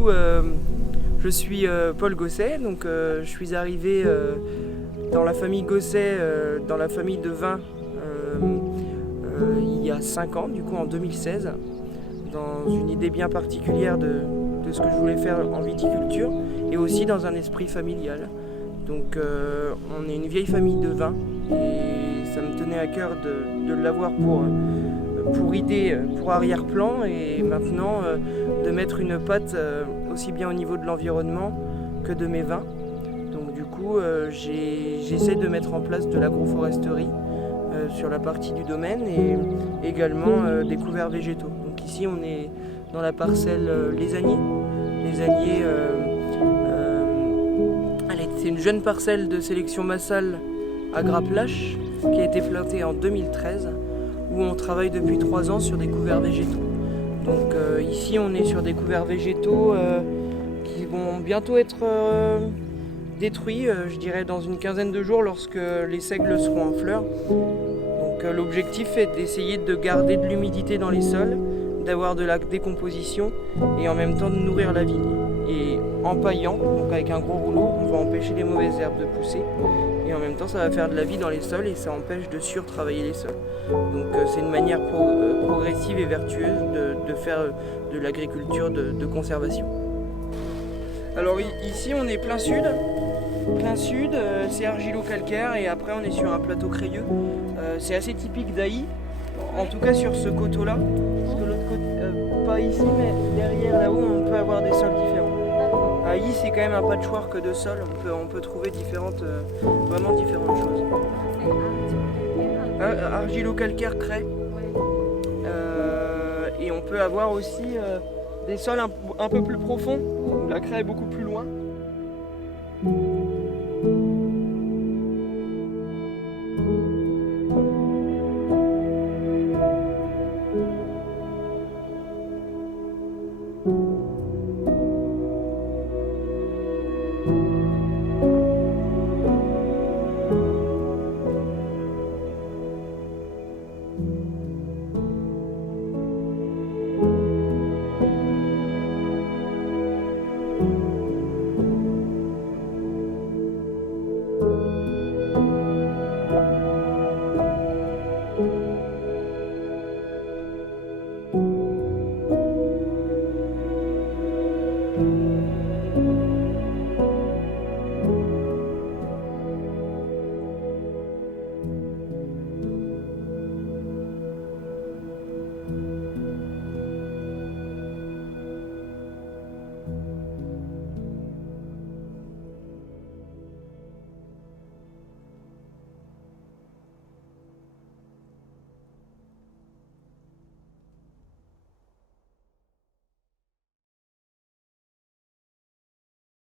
coup, je suis Paul Gosset, donc je suis arrivé dans la famille Gosset, dans la famille de vin, il y a 5 ans, du coup en 2016, dans une idée bien particulière de ce que je voulais faire en viticulture et aussi dans un esprit familial. Donc on est une vieille famille de vin et ça me tenait à cœur de l'avoir pour idée, pour arrière-plan et maintenant de mettre une patte aussi bien au niveau de l'environnement que de mes vins. Donc du coup j'essaie de mettre en place de l'agroforesterie sur la partie du domaine et également des couverts végétaux. Donc ici on est dans la parcelle Les Agniers. Les Agniers, c'est une jeune parcelle de sélection massale à Grappes-Lâches qui a été plantée en 2013 où on travaille depuis 3 ans sur des couverts végétaux. Donc ici on est sur des couverts végétaux qui vont bientôt être détruits, je dirais dans une quinzaine de jours lorsque les seigles seront en fleurs. Donc l'objectif est d'essayer de garder de l'humidité dans les sols, d'avoir de la décomposition et en même temps de nourrir la vigne. Et en paillant, donc avec un gros rouleau, on va empêcher les mauvaises herbes de pousser et en même temps ça va faire de la vie dans les sols et ça empêche de surtravailler les sols. Donc c'est une manière progressive et vertueuse de faire de l'agriculture de conservation. Alors ici on est plein sud, c'est argilo-calcaire et après on est sur un plateau crayeux. C'est assez typique d'Ailly, en tout cas sur ce coteau-là, parce que l'autre côté, pas ici mais derrière là-haut on peut avoir des sols différents. À Ailly c'est quand même un patchwork de sols, on peut trouver vraiment différentes choses. Argilo-calcaire craie. Et on peut avoir aussi des sols un peu plus profonds, où la craie est beaucoup plus lourde.